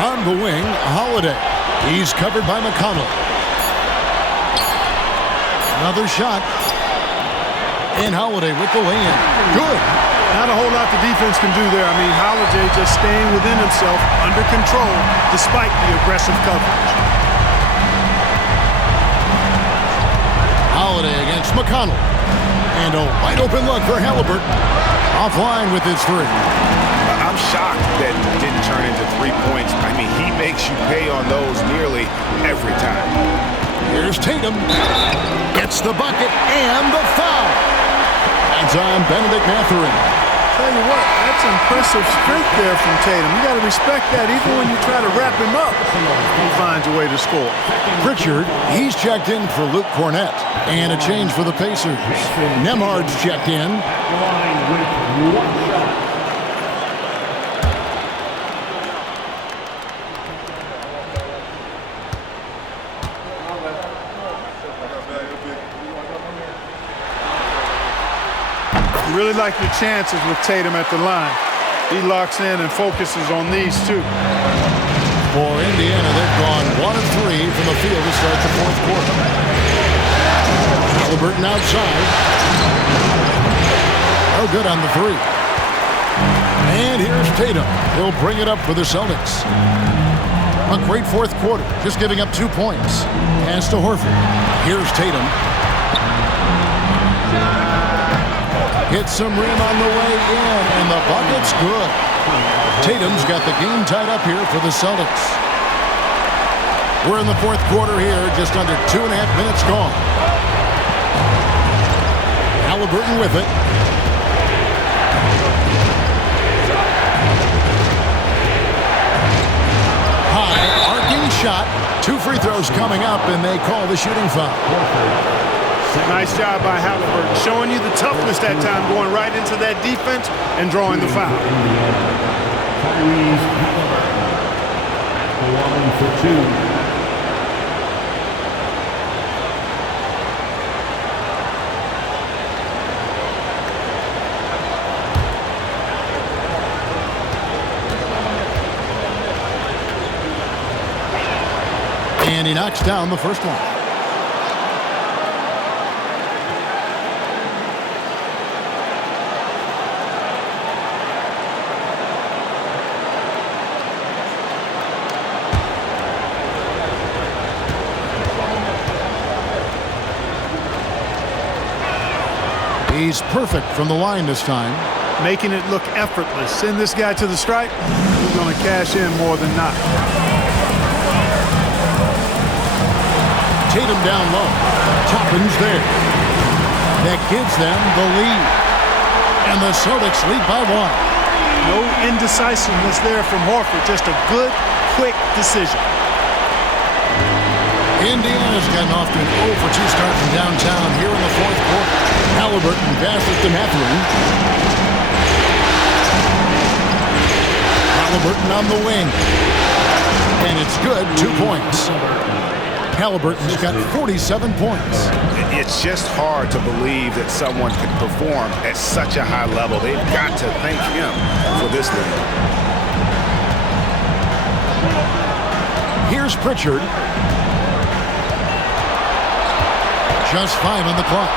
On the wing, Holiday. He's covered by McConnell. Another shot. And Holiday with the lay-in. Good. Not a whole lot the defense can do there. I mean, Holiday just staying within himself, under control, despite the aggressive coverage. Holiday against McConnell. And a wide open look for Halliburton. Offline with his three. I'm shocked that it didn't turn into 3 points. I mean, he makes you pay on those nearly every time. Here's Tatum. Gets the bucket and the foul. That's on Benedict Mathurin. Tell you what, that's impressive strength there from Tatum. You got to respect that even when you try to wrap him up. He finds a way to score. Pritchard, he's checked in for Luke Cornett. And a change for the Pacers. Nemhard's checked in. Really like your chances with Tatum at the line. He locks in and focuses on these two. For Indiana, they've gone 1 of 3 from the field to start the fourth quarter. Halliburton outside. No good on the three. And here's Tatum. He'll bring it up for the Celtics. A great fourth quarter, just giving up 2 points. Pass to Horford. Here's Tatum. Hits some rim on the way in, and the bucket's good. Tatum's got the game tied up here for the Celtics. We're in the fourth quarter here, just under 2.5 minutes gone. Halliburton with it. High, arcing shot. 2 free throws coming up, and they call the shooting foul. Nice job by Halliburton, showing you the toughness that time, going right into that defense and drawing the foul. For 2. And he knocks down the first one. He's perfect from the line this time. Making it look effortless. Send this guy to the stripe. He's going to cash in more than not. Tatum down low. Toppin's there. That gives them the lead. And the Celtics lead by 1. No indecisiveness there from Horford. Just a good, quick decision. Indiana's gotten off to an 0 for 2 start from downtown here in the fourth quarter. Halliburton passes to Mathurin. Halliburton on the wing. And it's good, 2 points. Halliburton's got 47 points. It's just hard to believe that someone can perform at such a high level. They've got to thank him for this lead. Here's Pritchard. Just 5 on the clock.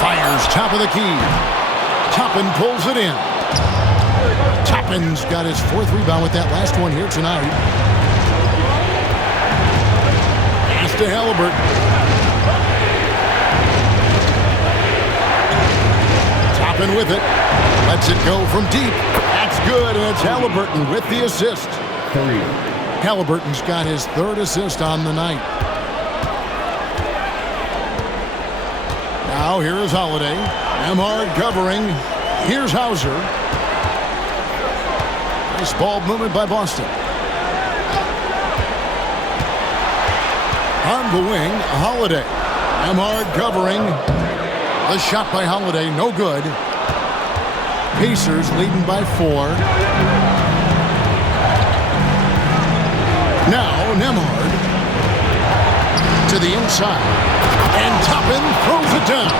Fires top of the key. Toppin pulls it in. Toppin's got his 4th rebound with that last one here tonight. Pass to Halliburton. Toppin with it. Lets it go from deep. That's good, and it's Halliburton with the assist. 3. Halliburton's got his 3rd assist on the night. Now here is Holiday. Nemhard covering. Here's Hauser. Nice ball movement by Boston. On the wing, Holiday. Nemhard covering. The shot by Holiday, no good. Pacers leading by 4. Now Nemhard to the inside. And Toppin throws it down.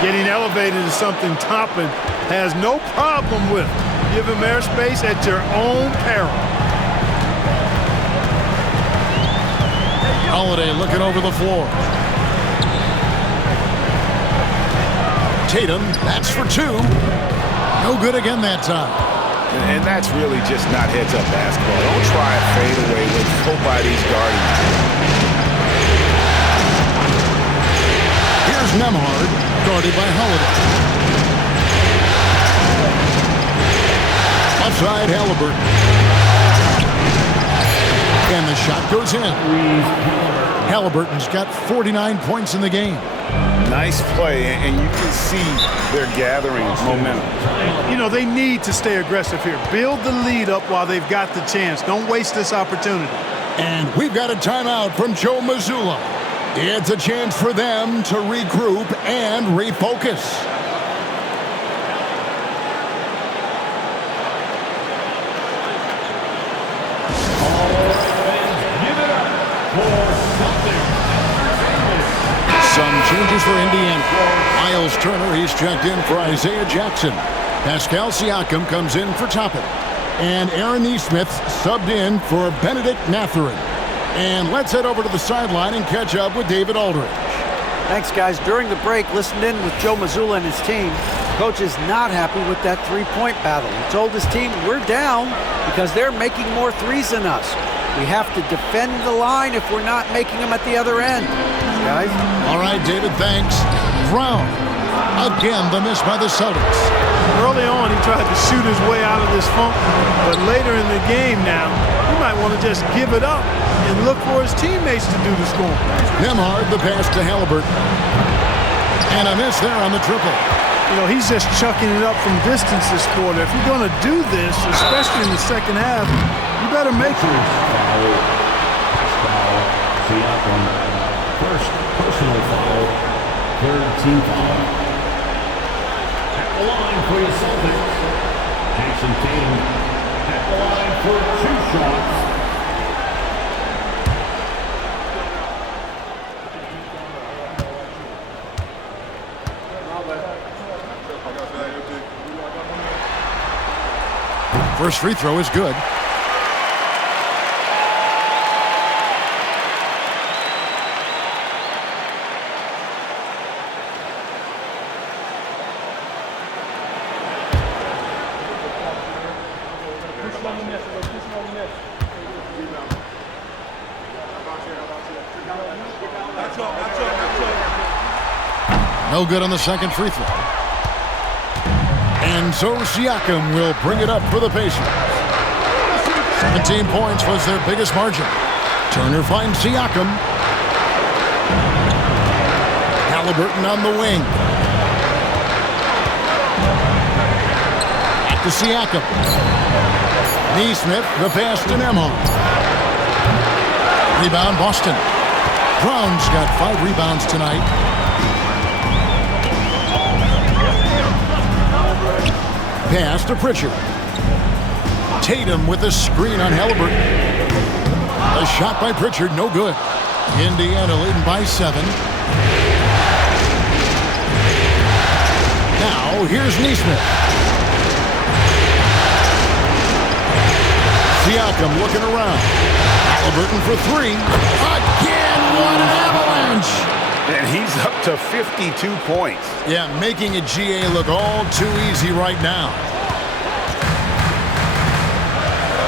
Getting elevated is something Toppin has no problem with. Give him airspace at your own peril. Holiday looking over the floor. Tatum, that's for 2. No good again that time. And that's really just not heads-up basketball. Don't try a fadeaway when nobody's guarding you. Here's Nemhard, guarded by Holiday. Offside Halliburton. And the shot goes in. Halliburton's got 49 points in the game. Nice play, and you can see they're gathering momentum. You know, they need to stay aggressive here. Build the lead up while they've got the chance. Don't waste this opportunity. And we've got a timeout from Joe Mazzulla. It's a chance for them to regroup and refocus. Some changes for Indiana. Miles Turner, he's checked in for Isaiah Jackson. Pascal Siakam comes in for Toppin. And Aaron Nesmith subbed in for Benedict Mathurin. And let's head over to the sideline and catch up with David Aldridge. Thanks, guys. During the break, listened in with Joe Mazzulla and his team. Coach is not happy with that three-point battle. He told his team, we're down because they're making more threes than us. We have to defend the line if we're not making them at the other end. Guys? All right, David, thanks. Brown. Again, the miss by the Celtics. Early on, he tried to shoot his way out of this funk, but later in the game now, he might want to just give it up and look for his teammates to do the scoring. Nemhard, the pass to Halliburton. And a miss there on the triple. You know, he's just chucking it up from distance this quarter. If you're going to do this, especially in the second half, you better make it. First personal foul, third team foul. At the line for the Celtics, Jason Tatum at the line for 2 shots. First free throw is good. No good on the second free throw. And so Siakam will bring it up for the Pacers. 17 points was their biggest margin. Turner finds Siakam. Halliburton on the wing. Back to Siakam. Nesmith, the pass to Nemhard. Rebound Boston. Brown's got 5 rebounds tonight. Pass to Pritchard. Tatum with a screen on Halliburton. A shot by Pritchard, no good. Indiana leading by 7. Now, here's Nesmith. Siakam looking around. Halliburton for 3. Again, what an avalanche! And he's up to 52 points. Yeah, making a GA look all too easy right now.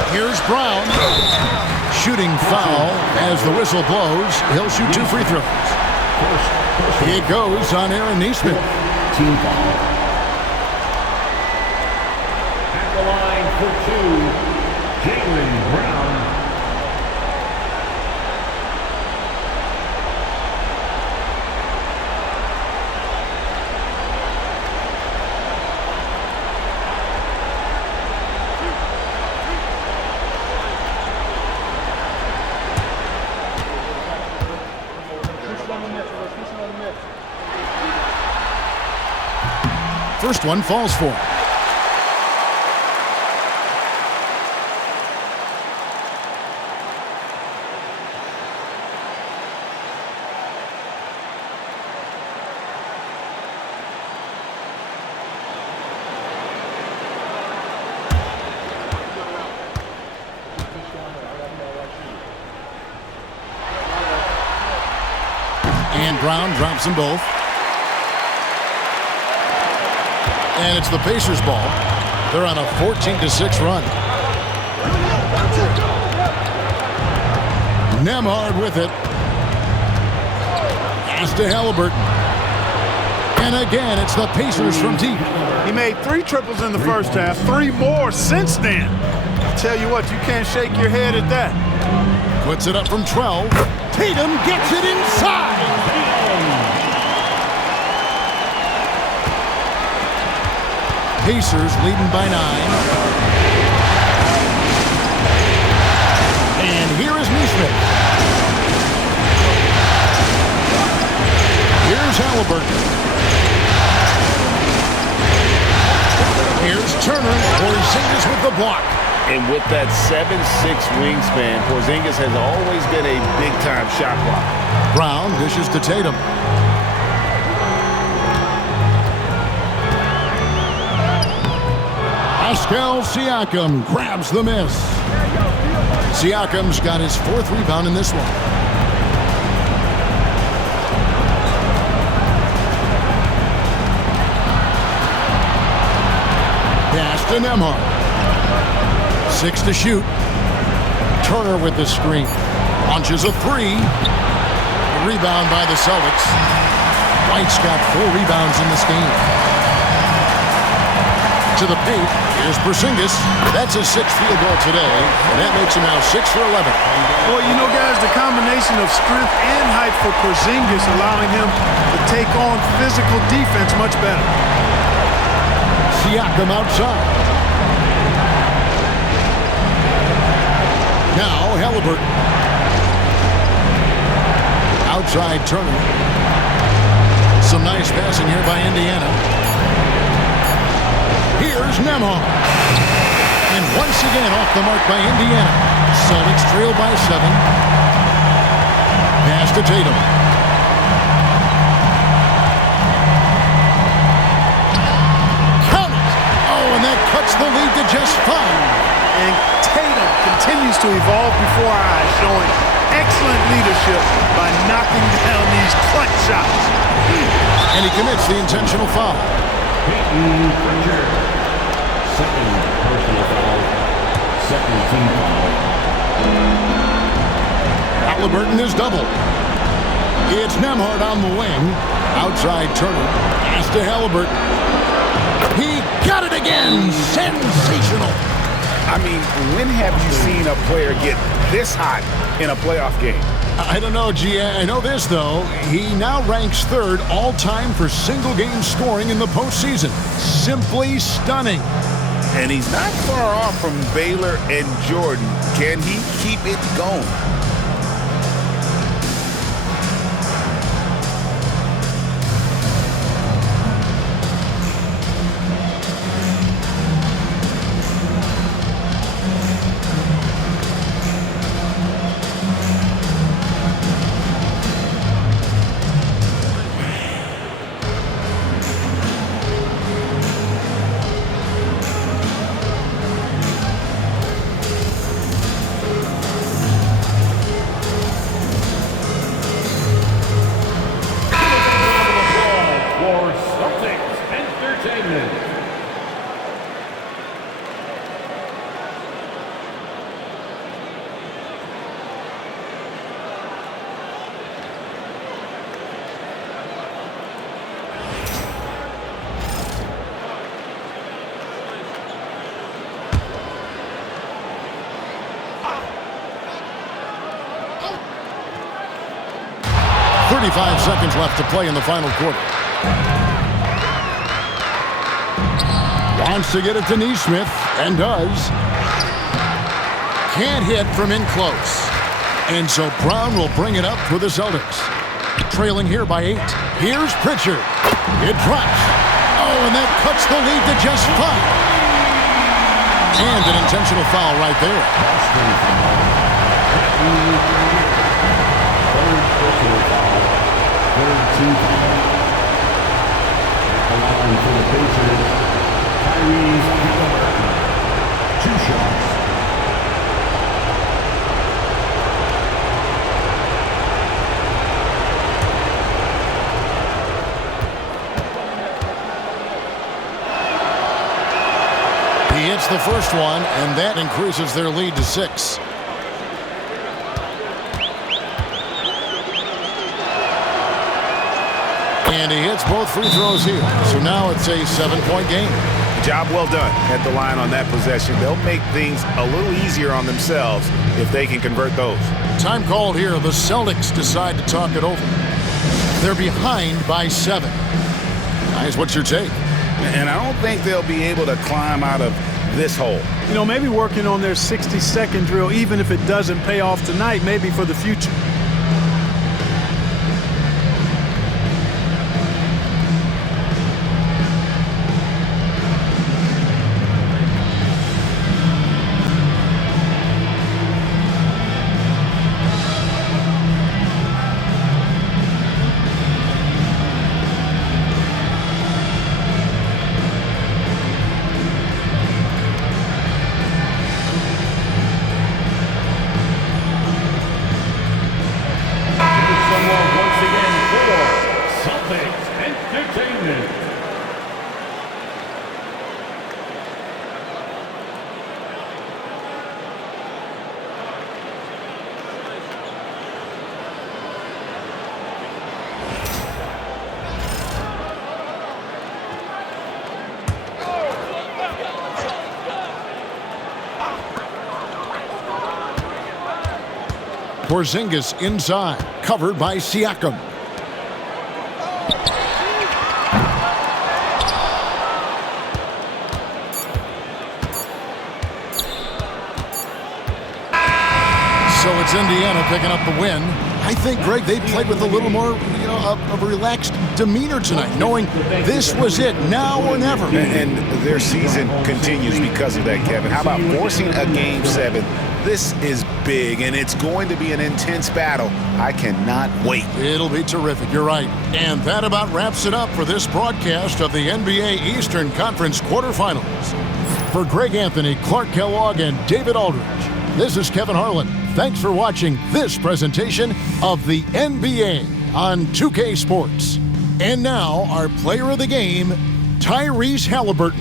Here's Brown. Shooting foul as the whistle blows. He'll shoot 2 free throws. It goes on Aaron Nesmith. Team foul. At the line for 2, Jaylen Brown. first one falls for him. And Brown drops them both. And it's the Pacers' ball. They're on a 14-6 run. Nembhard with it. Pass to Halliburton. And again, it's the Pacers from deep. He made 3 triples in the first half, 3 more since then. Tell you what, you can't shake your head at that. Puts it up from 12. Tatum gets it inside. Pacers leading by 9. And here is Nesmith. Here's Halliburton. Here's Turner. Porzingis with the block. And with that 7'6" wingspan, Porzingis has always been a big-time shot blocker. Brown dishes to Tatum. Pascal Siakam grabs the miss. Siakam's got his 4th rebound in this one. Pass to Nembhard. 6 to shoot. Turner with the screen. Launches a 3. Rebound by the Celtics. White's got 4 rebounds in this game. To the paint. Here's Porzingis. That's his 6th field goal today. And that makes him now 6 for 11. Well, you know, guys, the combination of strength and height for Porzingis allowing him to take on physical defense much better. Siakam outside. Now Halliburton. Outside Turner. Some nice passing here by Indiana. Here's Nembhard. And once again off the mark by Indiana. Celtics trail by 7. Pass to Tatum. Count it! Oh, and that cuts the lead to just 5. And Tatum continues to evolve before our eyes, showing excellent leadership by knocking down these clutch shots. And he commits the intentional foul. Peyton Pritchard. 2nd personal foul. 2nd team foul. Halliburton is double. It's Nembhard on the wing. Outside Turner. Pass to Halliburton. He got it again. Sensational. I mean, when have you seen a player get this hot in a playoff game? I don't know, G. I know this, though. He now ranks 3rd all-time for single-game scoring in the postseason. Simply stunning. And he's not far off from Baylor and Jordan. Can he keep it going? .35 seconds left to play in the final quarter. Wants to get it to Nesmith, and does. Can't hit from in close. And so Brown will bring it up for the Celtics. Trailing here by 8. Here's Pritchard. It drops. Oh, and that cuts the lead to just 5. And an intentional foul right there. Third personal foul. Third team foul. Allowing for the Pacers, Tyrese Halliburton. 2 shots. He hits the first one, and that increases their lead to 6. And he hits both free throws here. So now it's a 7-point game. Job well done at the line on that possession. They'll make things a little easier on themselves if they can convert those. Time called here. The Celtics decide to talk it over. They're behind by 7. Guys, what's your take? And I don't think they'll be able to climb out of this hole. You know, maybe working on their 60-second drill, even if it doesn't pay off tonight, maybe for the future. Once again for Celtics Entertainment. Porzingis inside, covered by Siakam. So it's Indiana picking up the win. I think, Greg, they played with a little more, of a relaxed demeanor tonight, knowing this was it, now or never. And their season continues because of that, Kevin. How about forcing a Game 7? This is big, and it's going to be an intense battle. I cannot wait. It'll be terrific. You're right. And that about wraps it up for this broadcast of the NBA Eastern Conference quarterfinals. For Greg Anthony, Clark Kellogg, and David Aldridge, this is Kevin Harlan. Thanks for watching this presentation of the NBA on 2K Sports. And now, our player of the game, Tyrese Halliburton.